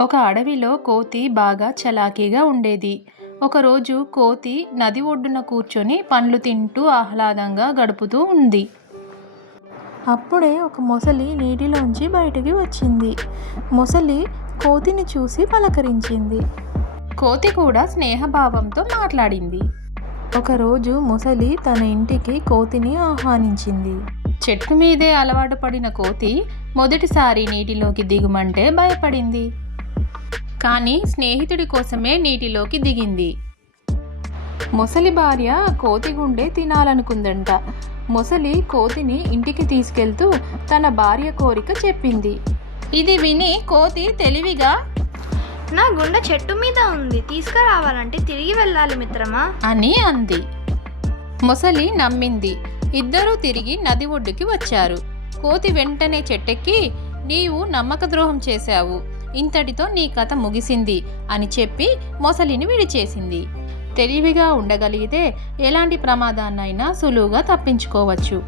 ఒక అడవిలో కోతి బాగా చలాకీగా ఉండేది. ఒకరోజు కోతి నది ఒడ్డున కూర్చొని పండ్లు తింటూ ఆహ్లాదంగా గడుపుతూ ఉంది. అప్పుడే ఒక మొసలి నీటిలోంచి బయటికి వచ్చింది. మొసలి కోతిని చూసి పలకరించింది. కోతి కూడా స్నేహభావంతో మాట్లాడింది. ఒకరోజు మొసలి తన ఇంటికి కోతిని ఆహ్వానించింది. చెట్టు మీదే అలవాటు పడిన కోతి మొదటిసారి నీటిలోకి దిగుమంటే భయపడింది. కానీ స్నేహితుడి కోసమే నీటిలోకి దిగింది. మొసలి భార్య కోతి గుండె తినాలనుకుందంట. మొసలి కోతిని ఇంటికి తీసుకెళ్తూ తన భార్య కోరిక చెప్పింది. ఇది విని కోతి తెలివిగా, నా గుండె చెట్టు మీద ఉంది, తీసుకురావాలంటే తిరిగి వెళ్ళాలి మిత్రమా అని అంది. మొసలి నమ్మింది. ఇద్దరూ తిరిగి నది ఒడ్డుకి వచ్చారు. కోతి వెంటనే చెట్టెక్కి, నీవు నమ్మక ద్రోహం చేశావు, ఇంతటితో నీ కథ ముగిసింది అని చెప్పి మొసలిని విడిచేసింది. తెలివిగా ఉండగలిగితే ఎలాంటి ప్రమాదాన్నైనా సులువుగా తప్పించుకోవచ్చు.